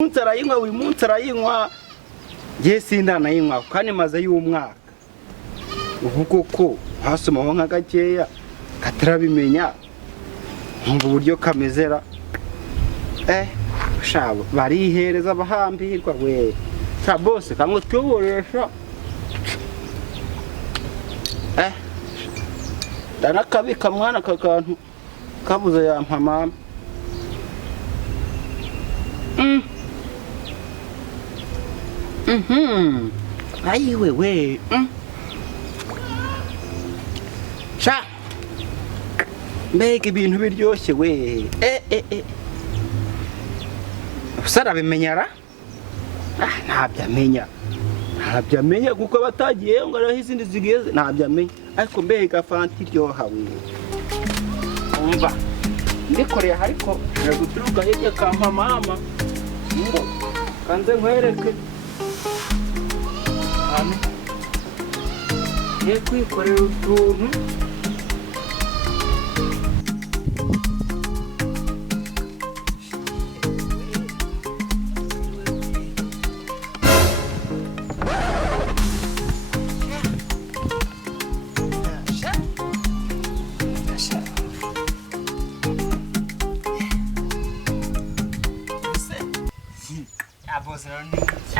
munsi arayinywa buri munsi arayinywa ngiye sindanayinywa kandi maze y'umwaka ubu koko hasomaho nka gakeya katarabimenya nkumva uburyo kamezera shabo barihereza abahambirwa we bose kamwe tuboresha danakabika mwana kakantu kabuze yampa mama ayiwe we sha mbega ibintu biryoshye we usara bimenyara ntabyamenya kuko batagiye ngo araho izindi zigeze ntabyamenya ariko mbega Fanta iryoha we umva ndikoreye ariko guturuka hirya kampa mama ngo kanze nkwereke hano ye kwikorera utuntu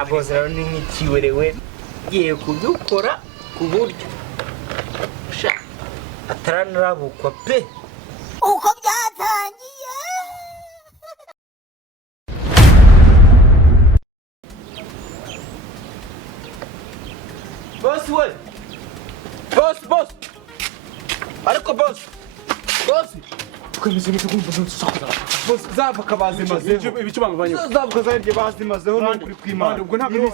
abozero ni nk'ikiwerewe ngiye kudukora ku buryo ataranarabukwa pe uko byatangiye. boss we boss ariko boss kwemeza ibyo kumva ntusakura boss zava kabazimazeho ibicuma bavanye zava kazarye bazimazeho n'ukuri kwimana ubwo ntabwo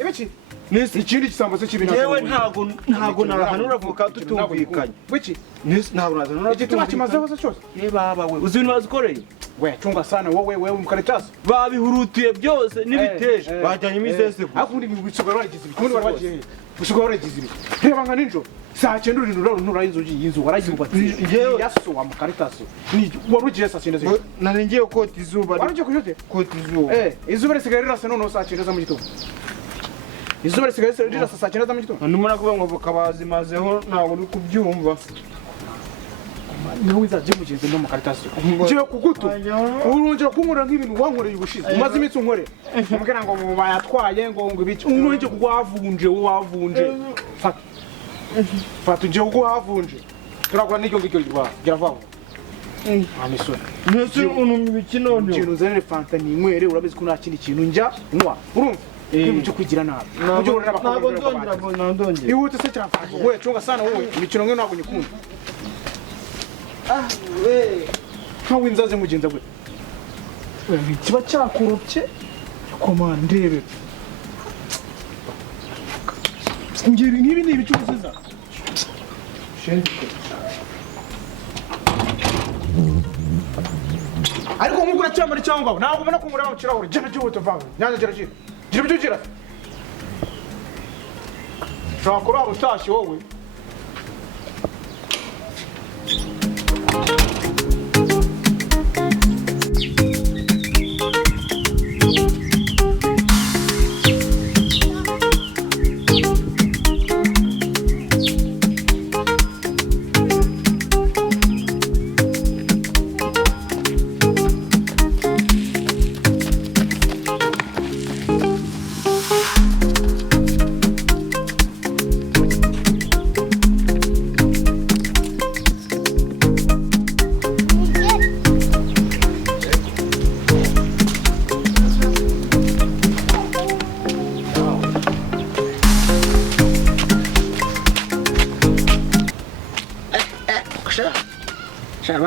ibiki nisi ikindi kisambo se kibina yewe ntago narahanura vuka tutumvikanye wiki nisi ntago nazanura igituma kimazeho se cyose baba we uzi ibintu bazikoreye we chunga sana wowe mukaritasi babihurutiye byose n'ibiteje bajyanye imizese akundi bicugara bagize ibikundi baragiye bicugara bagize ibi reba nka ninjo saa 9 urindura nturayinzuji yinzu warayubatse yaso wa mukaritasi ni warugiye saa 9 narengiye koti izuba warugiye kujote koti izuba izuba risigaye rirasa none saa 9 za mu gitondo izuba risigaye rirasa saa 9 za mu gitondo ndumuna kuvuga ngo kabazimazeho ntago uri kubyumva niho wizaje mugenzi no mukaritasi ngiye kugutu urongera kunkora nk'ibintu wankoreye ubushize umaze imitsi unkore mbwira ngo bayatwaye ngo ibiki unonje kugwavunje fata uje kugwavunje turagura n'icyo ngicyo giravaho amisore nese unumye ibiki none ikintu zane Fanta ni inywere urabizi ko nta kindi kintu njya nywa urumva cyo kugira nabi uje urera bakobwa ndongera ihute se cyane we chunga sana wowe imikino nk'iyo ntabwo nyikunda we nkawe inzaze mugenza gwe kiba cyakurutse komandebe ngiri ngibi ni ibicuruziza ariko nk'uko uracyamara cyangwa ntabwo ubona ko ngura mu kirahure jana cy'ubuto vanga nyanza gira ibyo ugira shaka kuraba utashye wowe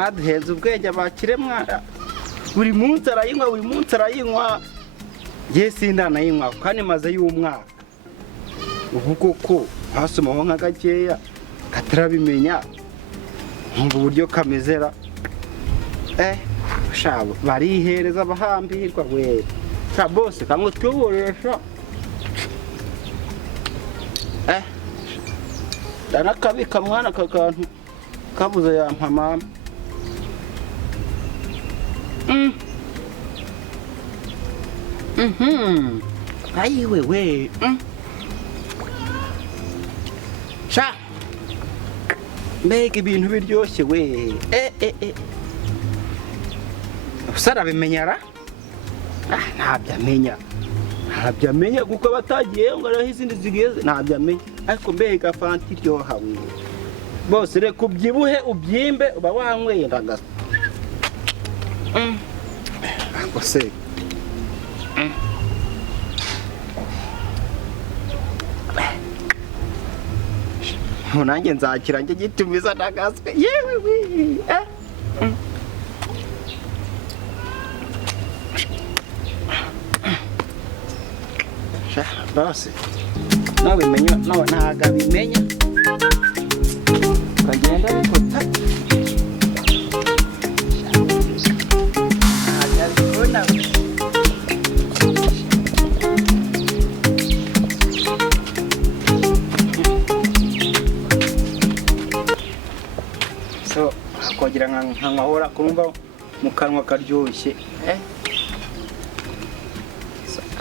baduhenze ubwenge bakiremwa buri munsi arayinywa ngiye sindanayinywa kandi maze y'umwaka ubu koko hasomaho nka gakeya katarabimenya nkumva uburyo kamezera shabo barihereza abahambirwa we bose kamwe tuboresha danakabika mwana kakantu kabuze yampa mama ayiwe we sha mbega ibintu biryoshye we usarabimenyara ntabyo amenya kuko batagiye ngo araho izindi zigiye ntabyo amenya ariko mbega fanta iryoha we bose reka ubyibuhe ubyimbe uba wanyweye ndagasa ngo se nanjye nzakira njye gitumiza ndagaswe yewe we bose nawe bimenya ntago abimenya ukagenda bikota ntago abibona so akongera nkahora kumva mu kanwa karyoshye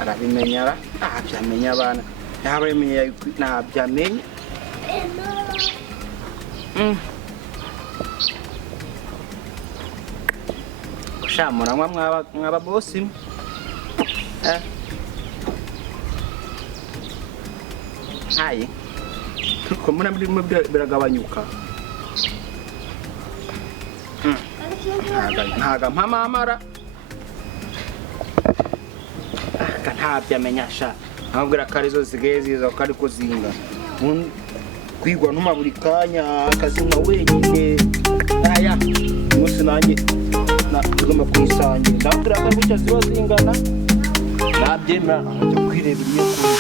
arabimenyara ntabyamenya abana yaba yamenye ntabyamenya ushamuranywa mwaba bosi hayi ko muna birimo biragabanyuka ntaga mpamamara ntabyamenya sha ntabwira ko arizo zigaye ziza ko ariko zinga kwigwa ntuma buri kanya akazinywa wenyine aya umunsi nanjye tugomba kuyisangira ndabwira ko gutya ziba zingana nabyemera nkajya kwireba iyo kuri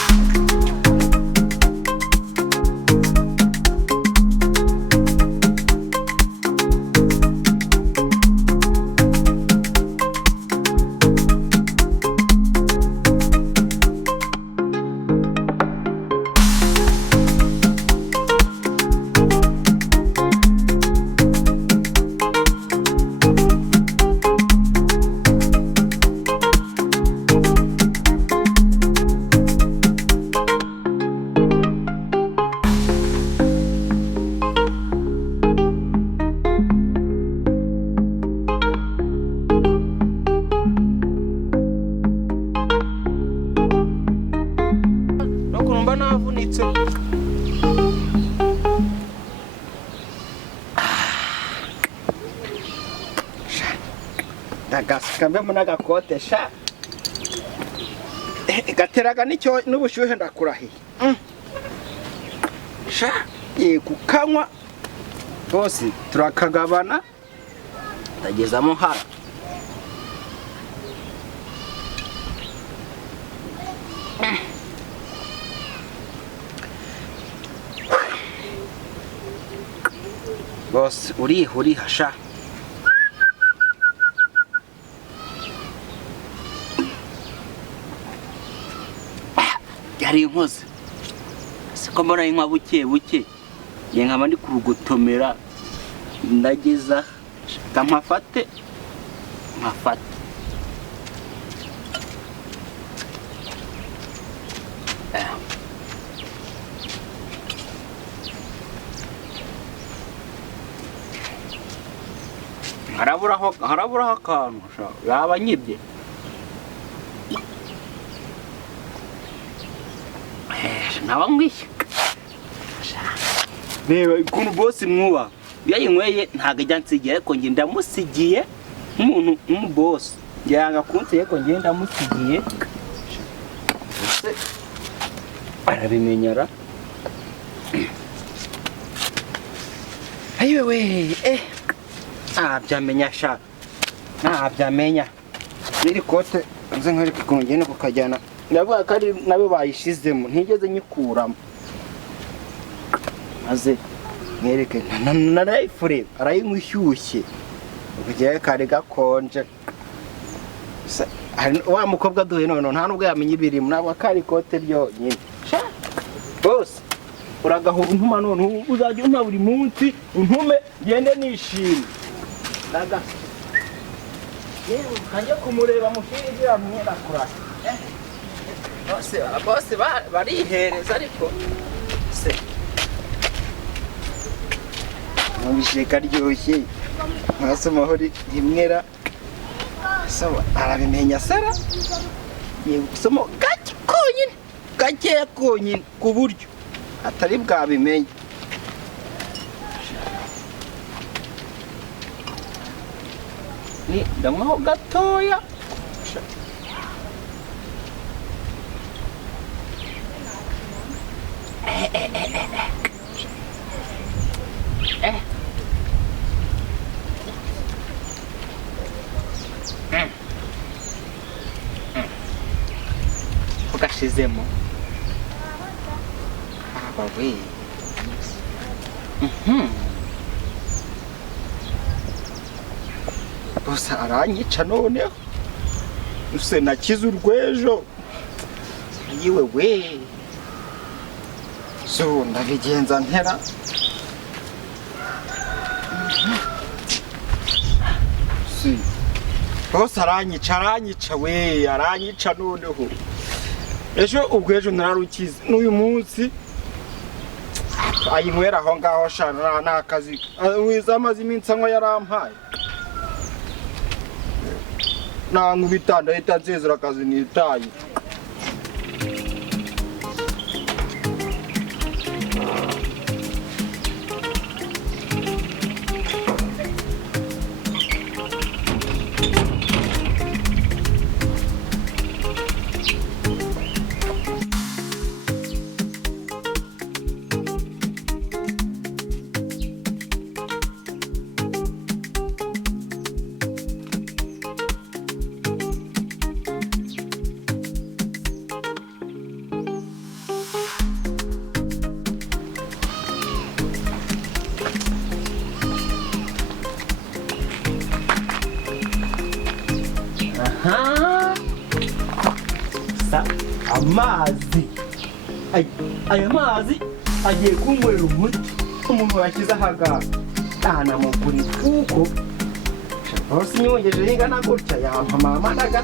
Kambe munaga kote sha gateraga nicyo n'ubushyuhe ndakurahiye sha kukanywa bose turakagabana ndagezamo hara bose uriha sha yari inkozi siko mbona inkwa buke ye nkaba ndi kurugotomera ndageza nkafate haraburaho akantu yaba nyibye naba ngwishye reba ukuntu bosi mwuba yayinyweye ntago ajya nsigiye ariko nge ndamusigiye nk'umuntu nk'umubosi yanga kunsiye ariko nge ndamusigiye arabimenyara ayiwe byamenya sha byamenya n'iri kote nze nkwereke ukuntu ngenda kukajyana ndavuga ko ari nabo bayishizemo ntigeze nyikuramo maze mwereke narayifure arayinywa ishyushye kugira kare gakonje wa mukobwa duhe none nta nubwo yamenye ibirimo nabo kari kote ryonyine sha bose uragahura untuma none uzajya unta buri munsi untume ngende nishimye yewe kanje kumureba mushiri gira mwera kurasa bose barihereza ariko se mubisheka ryoshye nkasomaho rimwera so arabimenya sara yegusoma gake konyine ku buryo atari bwabimenya ni ndamaho gatoya Fogashizemo abawe Bosa aranyica noneho use nakize urwejo yiwe we so ndabigenza ntera si bosa aranyica we aranyica noneho ejo ubwejo nararukize n'uyu munsi ayinywera aho ngaho shana nakazi wiza amazi iminsi anywa yarampaye nangu bitanda leta nzezera akazi nitaye Amazi aya mazi agiye kunywera umuti umuntu yashyize ahaga anamuguri kuko bose nyongeje ingana gutya yampa mama naga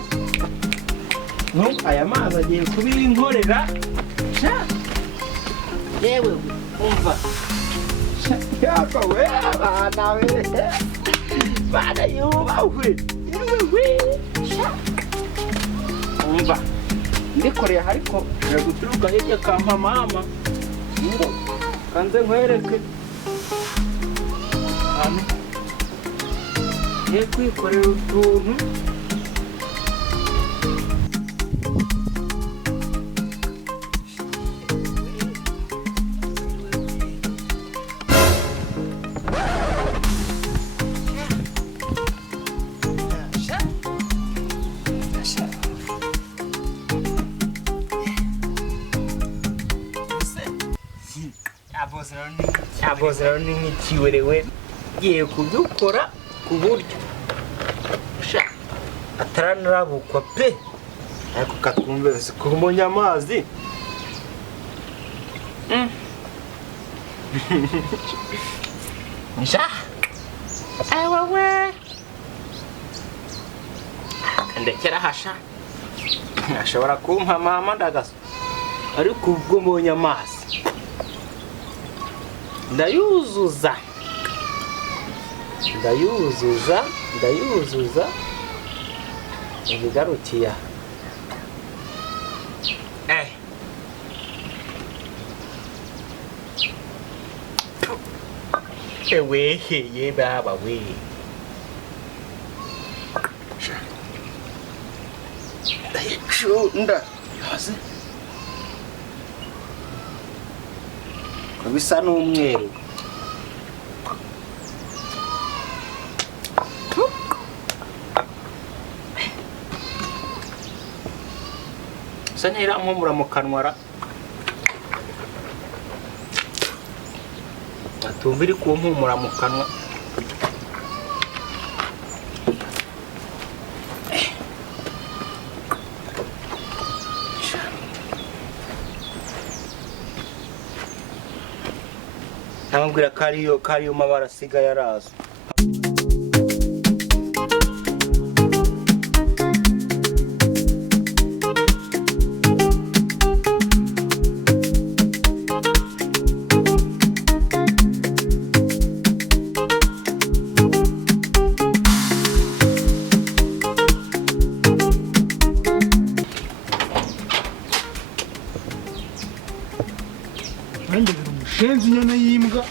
no aya mazi agiye kubinkorera sha yewe umva yako we abana we bana yubawe yewe sha umva ndikoreye ariko guturuka hirya kampa mama ngo kanze nkwereke hano ye kwikorera utuntu abozera ni nk'ikiwerewe giye kudukora ku buryo sha ataranarabukwa pe ariko katwumvese kumonya amazi sha ayiwe ndekera hasha ashobora kumpa mama ndagaso ariko ubwo mbonye amazi ndayuzuza ibigarukiya ewe ye baba we ndayicunda yaze bisa n'umweru sa ntera mpumura mu kanwara atumva iri kumpumura mu kanwa namubwira kariyo mabara asigaye araza Shenzi inyana y'imbwa.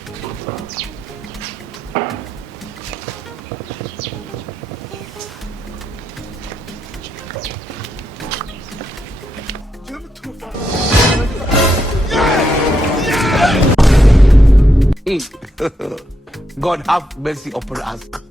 God have mercy upon us.